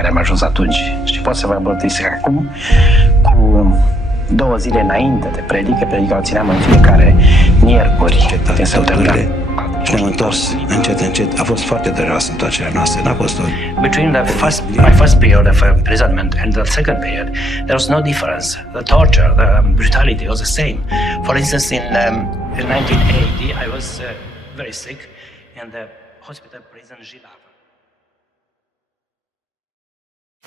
care am ajuns atunci. Și pot să vă mărturisesc acum, cu 2 zile înainte de predică o țineam în fiecare miercuri din săptămână. Și ne-am întors încet. A fost foarte dureroasă întoarcerea noastră, n-a fost Between my first period of imprisonment and the second period, there was no difference. The torture, the brutality was the same. For instance, in 1980, I was very sick in the hospital prison Gilava.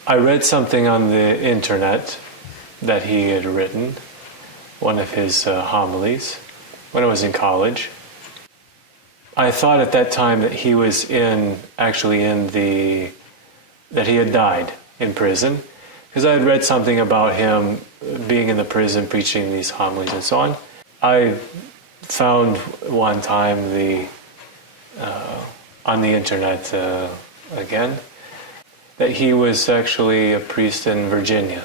I read something on the internet that he had written, one of his homilies, when I was in college. I thought at that time that he was that he had died in prison, because I had read something about him being in the prison preaching these homilies and so on. I found one time on the internet again that he was actually a priest in Virginia.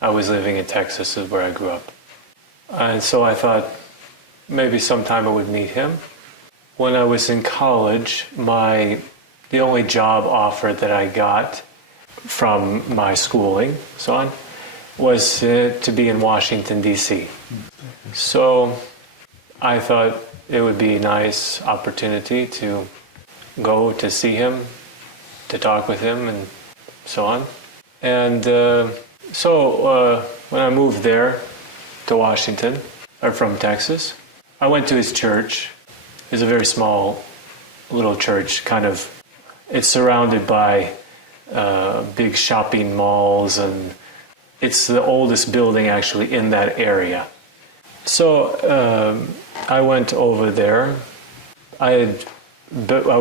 I was living in Texas, is where I grew up. And so I thought maybe sometime I would meet him. When I was in college, the only job offer that I got from my schooling, so on, was to be in Washington, D.C. So I thought it would be a nice opportunity to go to see him, to talk with him, and so on. And so when I moved there to Washington, or from Texas, I went to his church. It's a very small little church, it's surrounded by big shopping malls, and it's the oldest building actually in that area. So I went over there. I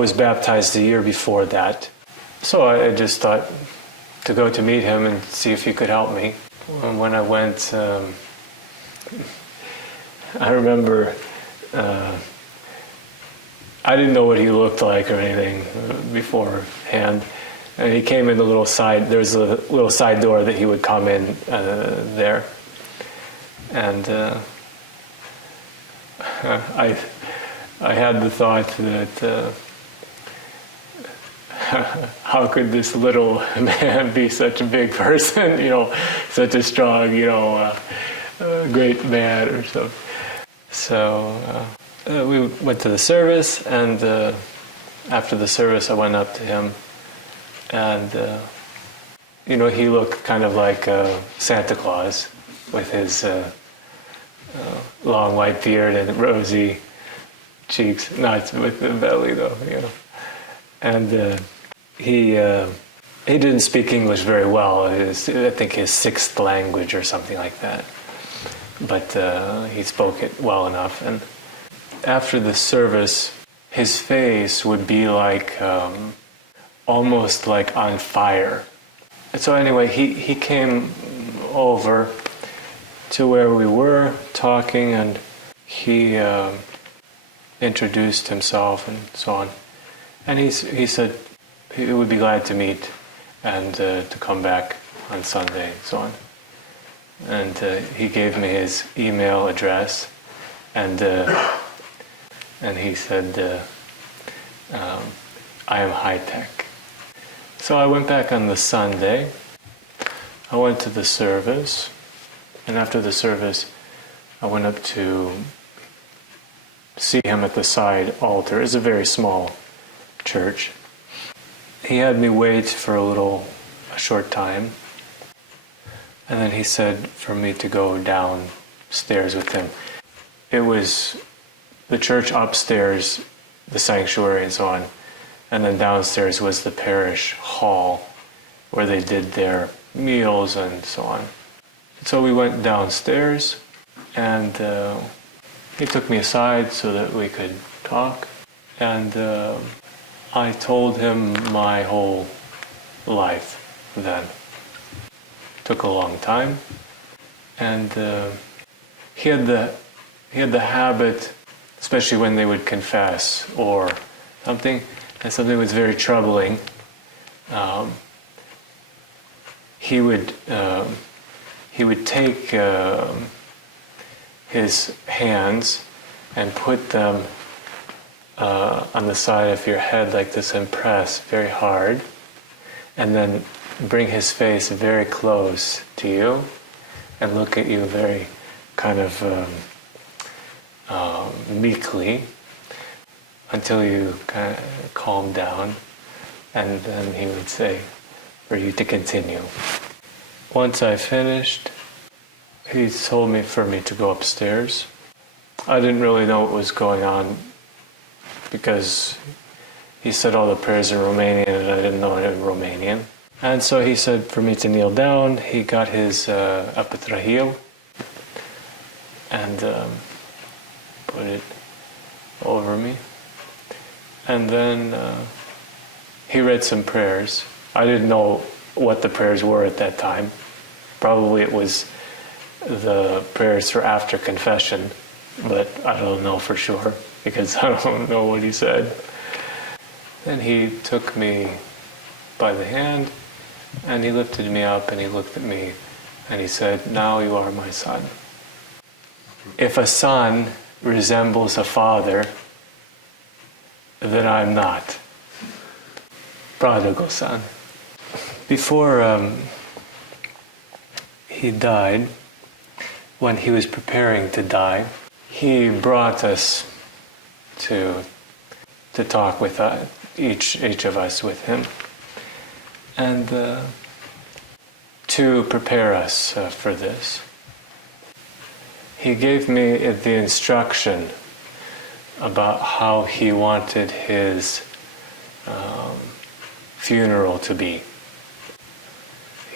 was baptized a year before that. So I just thought to go to meet him and see if he could help me. And when I went, I remember I didn't know what he looked like or anything beforehand. And he came in there's a little side door that he would come in there. And I had the thought that how could this little man be such a big person, such a strong, great man or something. So we went to the service, and after the service I went up to him, and he looked kind of like Santa Claus with his long white beard and rosy cheeks, not with the belly though, And he didn't speak English very well. I think his 6th language or something like that. But he spoke it well enough. And after the service, his face would be like almost like on fire. And so anyway, he came over to where we were talking, and he introduced himself and so on. And he said he would be glad to meet and to come back on Sunday and so on. And he gave me his email address, and he said, I am high tech. So I went back on the Sunday. I went to the service, and after the service I went up to see him at the side altar. It's a very small church. He had me wait for a short time, and then he said for me to go downstairs with him. It was the church upstairs, the sanctuary and so on, and then downstairs was the parish hall where they did their meals and so on. So we went downstairs, and he took me aside so that we could talk, and I told him my whole life then. Took a long time, and he had the habit, especially when they would confess or something, and something was very troubling. He would take his hands and put them on the side of your head like this and press very hard, and then bring his face very close to you and look at you very kind of meekly until you kind of calm down, and then he would say for you to continue. Once I finished, he told me for me to go upstairs. I didn't really know what was going on because he said all the prayers in Romanian and I didn't know it in Romanian. And so he said for me to kneel down. He got his apatrahil and put it over me. And then he read some prayers. I didn't know what the prayers were at that time. Probably it was the prayers for after confession, but I don't know for sure because I don't know what he said. Then he took me by the hand and he lifted me up and he looked at me and he said, "Now you are my son." If a son resembles a father, then I'm not. Prodigal son. Before he died, when he was preparing to die, he brought us to talk with each of us with him, and to prepare us for this. He gave me the instruction about how he wanted his funeral to be.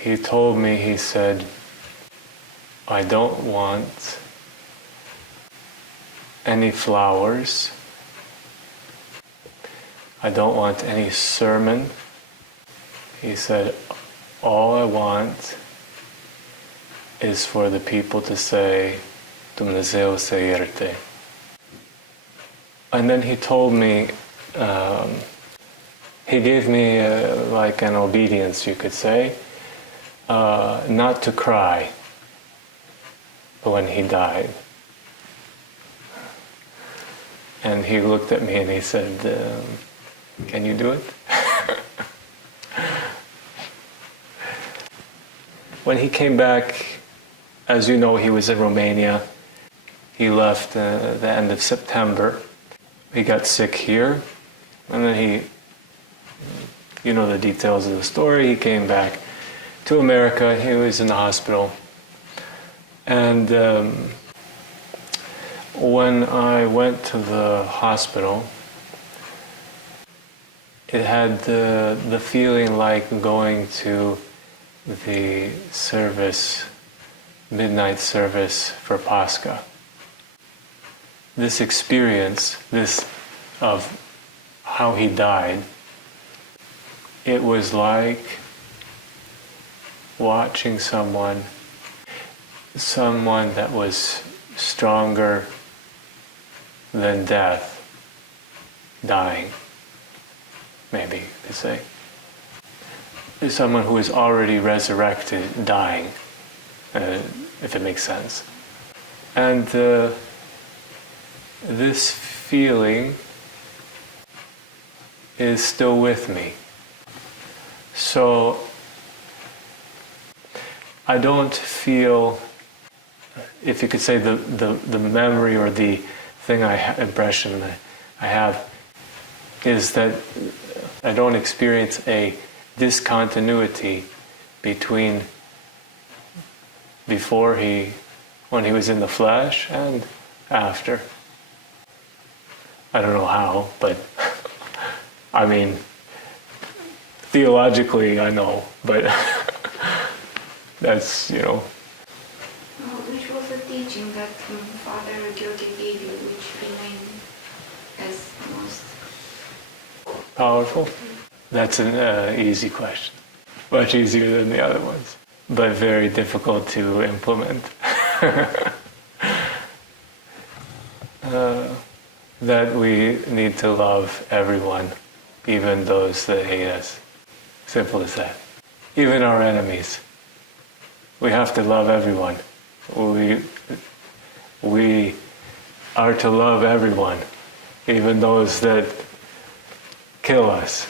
He told me, he said, "I don't want any flowers. I don't want any sermon." He said, "All I want is for the people to say, Dumnezeu să ierte." And then he told me, he gave me like an obedience, you could say, not to cry when he died. And he looked at me and he said, "Can you do it?" When he came back, as you know, he was in Romania. He left the end of September. He got sick here, and then you know the details of the story. He came back to America. He was in the hospital. And when I went to the hospital, it had the feeling like going to the service, midnight service for Pascha. This experience, this of how he died, it was like watching someone that was stronger than death dying, maybe you could say. Someone who is already resurrected dying, if it makes sense. And this feeling is still with me. So I don't feel, if you could say, the memory or the impression that I have is that I don't experience a discontinuity between when he was in the flesh and after. I don't know how, but I mean, theologically I know, but that's, you know. Which was the teaching that Father Gheorghe gave you, which remained as most powerful? That's an easy question. Much easier than the other ones, but very difficult to implement. That we need to love everyone, even those that hate us. Simple as that. Even our enemies. We have to love everyone. We are to love everyone, even those that kill us.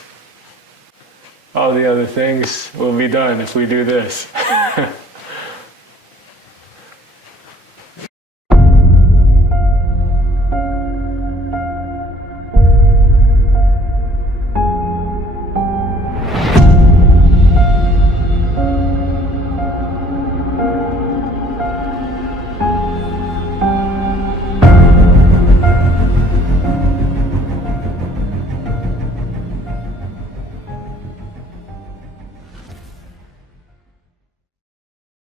all the other things will be done if we do this.